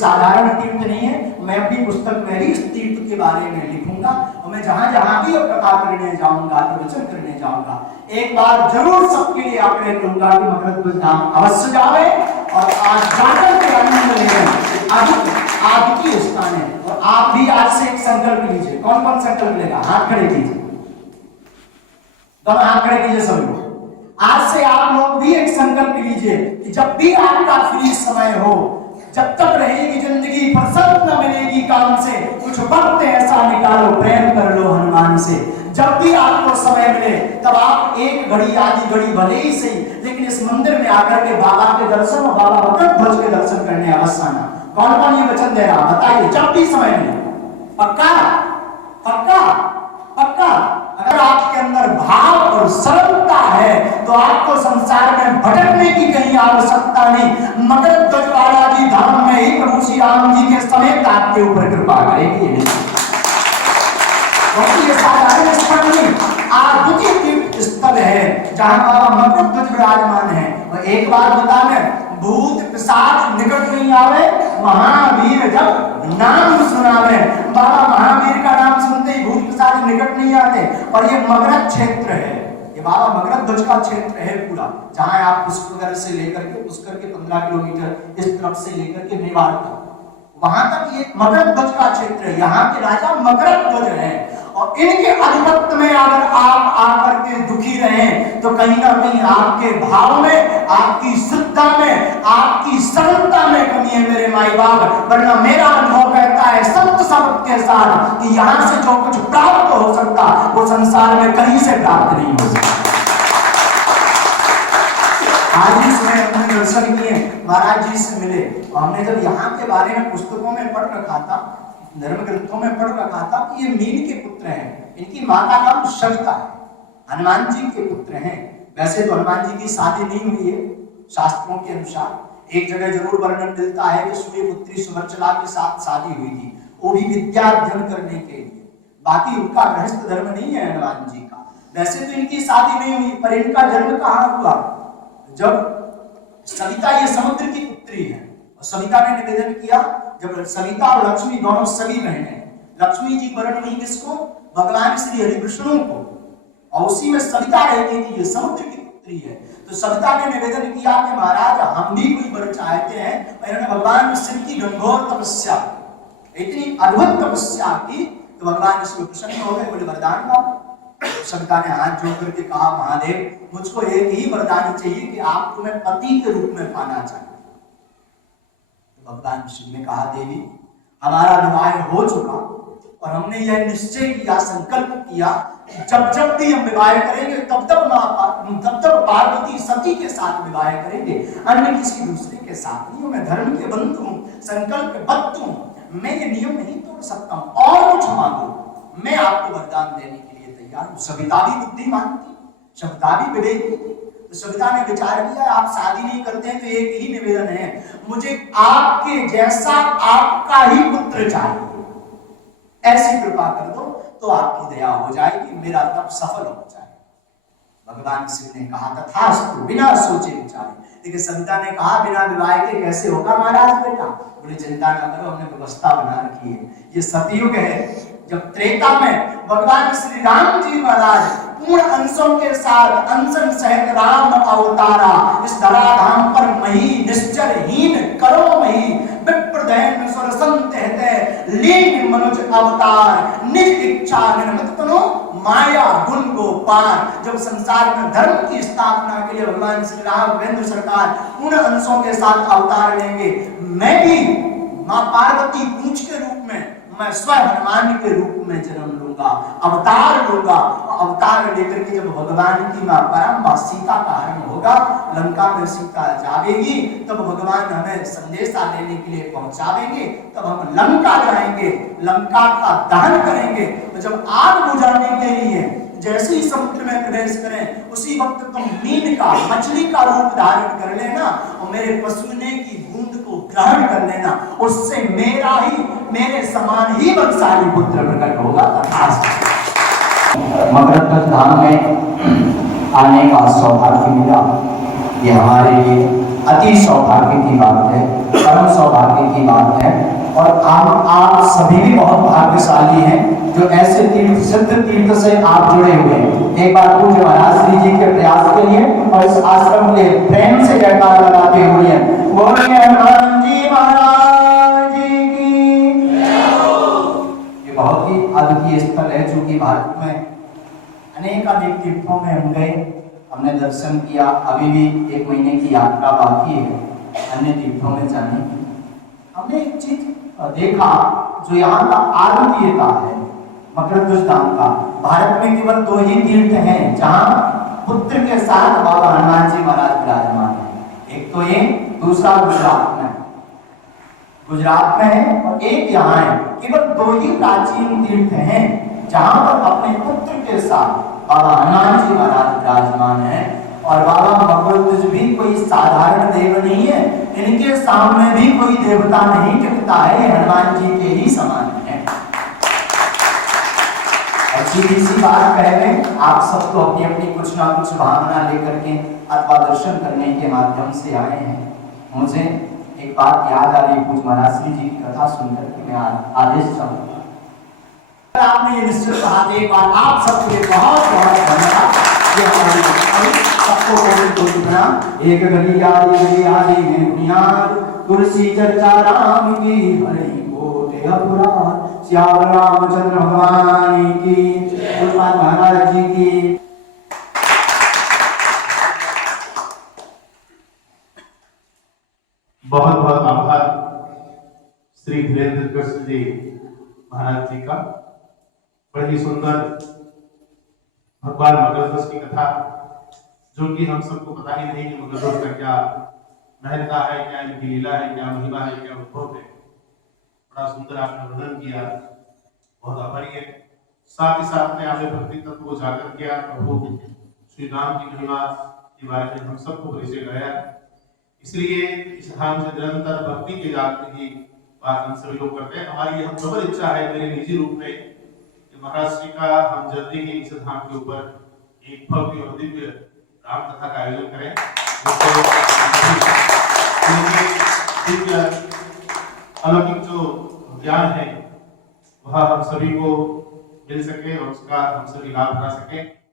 साधारण तीर्थ नहीं है। मैं अपनी पुस्तक में भी इस तीर्थ के बारे में लिखूंगा और मैं जहां जहां भी कथा करने जाऊंगा, प्रवचन करने जाऊंगा, एक बार जरूर सबके लिए आग्रह करूंगा कि मकरध्वज धाम अवश्य जावे और आज जाकर के आनंद लें। आज की स्थान है और आप भी आज से एक संकल्प लीजिए। कौन कौन संकल्प लेगा? हाथ खड़े कीजिए, दोनों हाथ खड़े कीजिए सब लोग। आज से आप लोग भी एक संकल्प लीजिए कि जब भी आपका फ्री समय हो, जब तक रहेगी जिंदगी, फुर्सत न मिलेगी काम से, कुछ वक्त ऐसा निकालो, प्रेम कर लो हनुमान से। जब भी आपको समय मिले तब आप एक घड़ी, आधी घड़ी भले ही सही, लेकिन इस मंदिर में आकर के बाबा के दर्शन और बाबा मकरध्वज के दर्शन करने अवश्य आना। कौन कौन ये वचन दे रहा बताइए? जब भी समय मिले। पक्का पक्का पक्का। अगर आपके अंदर भाव और सरलता है तो आपको संसार में भटकने की कहीं आवश्यकता नहीं। मकरध्वज बालाजी धाम में ही प्रभु श्री राम जी के समेत आपके ऊपर कृपा करेगी। ये साधारण स्थल नहीं, अद्वितीय तीर्थ स्थल है जहां बाबा मकरध्वज विराजमान है। और एक बात बता मैं, भूत पिशाच निकट नहीं आवे, महावीर जब नाम सुनावे। बाबा महावीर का नाम सुनते ही भूत पिशाच निकट नहीं आते। और ये मगरध क्षेत्र है, ये बाबा मकरध्वज का क्षेत्र है पूरा, जहां आप पुष्कर से लेकर के 15 किलोमीटर इस तरफ से लेकर के मेवाड़ तक, वहां तक ये मकरध्वज का क्षेत्र है। यहाँ के राजा मकरध्वज हैं और इनके आधिपत्य में अगर आप आकर के दुखी रहे तो कहीं ना कहीं आपके भाव में, आपकी श्रद्धा में, आपकी सरलता में कमी है मेरे माई बाप। वरना मेरा अनुभव कहता है सत्य शब्द के साथ कि यहाँ से जो कुछ प्राप्त हो सकता वो संसार में कहीं से प्राप्त नहीं हो सकता। आज ही सुबह हमने दर्शन किए, महाराज जी से मिले और हमने जब यहाँ के बारे में पुस्तकों में पढ़ रखा था, धर्म ग्रंथों में पढ़ रखा था कि ये मीन के पुत्र हैं, इनकी माता नाम सविता है, हनुमान जी के पुत्र हैं। वैसे तो हनुमान जी की शादी नहीं हुई है शास्त्रों के अनुसार। एक जगह जरूर वर्णन मिलता है कि सूर्यपुत्री सुवर्चला के साथ शादी हुई थी, वो भी विद्या अध्ययन करने के लिए। बाकी उनका गृहस्थ धर्म नहीं है हनुमान जी का। वैसे तो इनकी शादी नहीं हुई, पर इनका जन्म कहाँ हुआ? जब सविता ये समुद्र की पुत्री है और सविता ने निवेदन किया, जब सविता और लक्ष्मी दोनों सगी बहनें, लक्ष्मी जी वरण हुई किसको? भगवान श्री हरि विष्णु को, और उसी में सविता रहती थी, ये समुद्र की पुत्री है। तो सविता ने निवेदन किया कि महाराज हम भी कोई वर चाहते हैं, और इन्होंने भगवान शिव की घनघोर तपस्या, इतनी अद्भुत तपस्या की तो भगवान शिव प्रसन्न हो गए, बोले वरदान दो। सविता ने हाथ जोड़ करके कहा महादेव मुझको एक ही वरदान चाहिए कि आपको मैं पति के रूप में पाना चाहती हूँ। तो भगवान शिव ने कहा देवी हमारा विवाह हो चुका और हमने यह निश्चय किया, संकल्प किया जब जब भी हम विवाह करेंगे तब तब पार्वती सती के साथ विवाह करेंगे, अन्य किसी दूसरे के साथ नहीं। मैं धर्म के बंधु हूँ, संकल्प बद्ध हूँ, मैं ये नियम नहीं तोड़ सकता हूँ। और कुछ मांगो, मैं आपको वरदान देने के लिए तैयार हूँ। सविता भी बुद्धिमान थी, सविता भी विवेक थी। तो सविता ने विचार किया आप शादी नहीं करते हैं तो एक ही निवेदन है, मुझे आपके जैसा आपका ही पुत्र चाहिए, ऐसी कृपा कर दो तो आपकी दया हो जाएगी, मेरा तप सफल हो जाए। भगवान शिव ने कहा तथास्तु, बिना सोचे विचारे। लेकिन सविता ने कहा बिना विवाह के कैसे होगा महाराज बेटा? बोले चिंता न करो, हमने व्यवस्था बना रखी है। ये सतयुग है, जब त्रेता में भगवान श्री राम जी महाराज पूर्ण अंशों के साथ अंशन सहित राम अवतारा, इस धराधाम पर मही निश्चर हीन करो मही, विप्रदैन सुरसंत हृदय लीन मनुज अवतार, निज इच्छा निर्मित तनु माया गुण गोपाल। जब संसार में धर्म की स्थापना के लिए भगवान श्री राम केंद्र सरकार पूर्ण अंशों के साथ अवतार लेंगे, मैं भी मां पार्वती पूंछ के रूप में, मैं स्वयं हनुमान के रूप में जन्म लूंगा, अवतार लूंगा। अवतार लेकर के जब भगवान की मां परम मां सीता का हरण होगा, लंका में सीता जावेगी, तब भगवान हमें संदेशा लेने के लिए पहुंचावेंगे, तब हम लंका जाएंगे, लंका का दहन करेंगे। तो जब आग बुझाने के लिए जैसे ही समुद्र में प्रवेश करें उसी वक्त तुम मीन का, मछली का रूप धारण कर लेना और मेरे पसीने की बूंद को ग्रहण कर लेना, उससे मेरा ही, मेरे समान ही बलशाली पुत्र प्रकट होगा। मकरध्वज धाम में आने का सौभाग्य मिला, ये हमारे लिए अति सौभाग्य की बात है। परम सौभाग्य की बात है। और आप सभी भी बहुत भाग्यशाली हैं जो ऐसे तीर्थ सिद्ध तीर्थ से आप जुड़े हुए हैं। एक बार पूज्य महाराज श्री जी के प्रयास के लिए और इस आश्रम के प्रेम से जयकार लगाते हुए बोलिए हनुमान जी महाराज जी की। ये बहुत ही अद्वितीय स्थल है जो कि भारत में अनेक तीर्थों में हम गए, हमने दर्शन किया। अभी भी 1 महीने की यात्रा बाकी है अन्य तीर्थों में जाने की। हमने एक चीज देखा जो यहाँ का आद्वितीयता है मकर ध्वज धाम का। भारत में केवल 2 ही तीर्थ हैं जहाँ पुत्र के साथ बाबा हनुमान जी महाराज विराजमान है। एक तो ये, दूसरा गुजरात में है और एक यहाँ है। केवल 2 ही प्राचीन तीर्थ हैं जहाँ पर अपने पुत्र के साथ बाबा हनुमान जी महाराज विराजमान है। और बाबा मकर भी कोई साधारण देव नहीं है, इनके सामने भी कोई देवता नहीं टिकता है, हनुमान जी के ही समान है। और सीधी सी बात कह रहे, आप सब तो अपनी अपनी कुछ ना कुछ भावना लेकर के अथवा दर्शन करने के माध्यम से आए हैं। मुझे एक बात याद आ रही, पूज्य महाराज श्री जी की कथा सुनकर के मैं आदेश चाहूंगा। आपने ये निश्चित कहा, एक बार आप सबके बहुत बहुत धन्यवाद। सबको एक गली आदि में बुनियाद, तुलसी चर्चा राम की हरि बोले अपराध, श्याम रामचंद्र भगवान की, महाराज जी की। बहुत बहुत आभार श्री धीरेन्द्र कृष्ण जी महाराज जी का। बड़ी सुंदर भगवान मकर ध्वज की कथा, जो कि हम सबको पता ही नहीं कि मकर ध्वज का क्या महत्ता है, क्या इनकी लीला है, क्या महिमा है, क्या उद्भव है। बड़ा सुंदर आपने वर्णन किया, बहुत आभारी है। साथ ही साथ में आपने भक्ति तत्व को उजागर किया, प्रभु श्री राम की महिमा के बारे में हम सबको परिचय कराया। इसलिए इस धाम से निरंतर भक्ति के जागरण की बात हम सभी लोग करते हैं। हमारी यह प्रबल इच्छा है मेरे निजी रूप में कि महाराज श्री का हम जल्दी ही इस धाम के ऊपर एक भव्य और दिव्य राम कथा का आयोजन करें, दिव्य अलौकिक जो ज्ञान है वह हम सभी को मिल सके और उसका हम सभी लाभ उठा सके।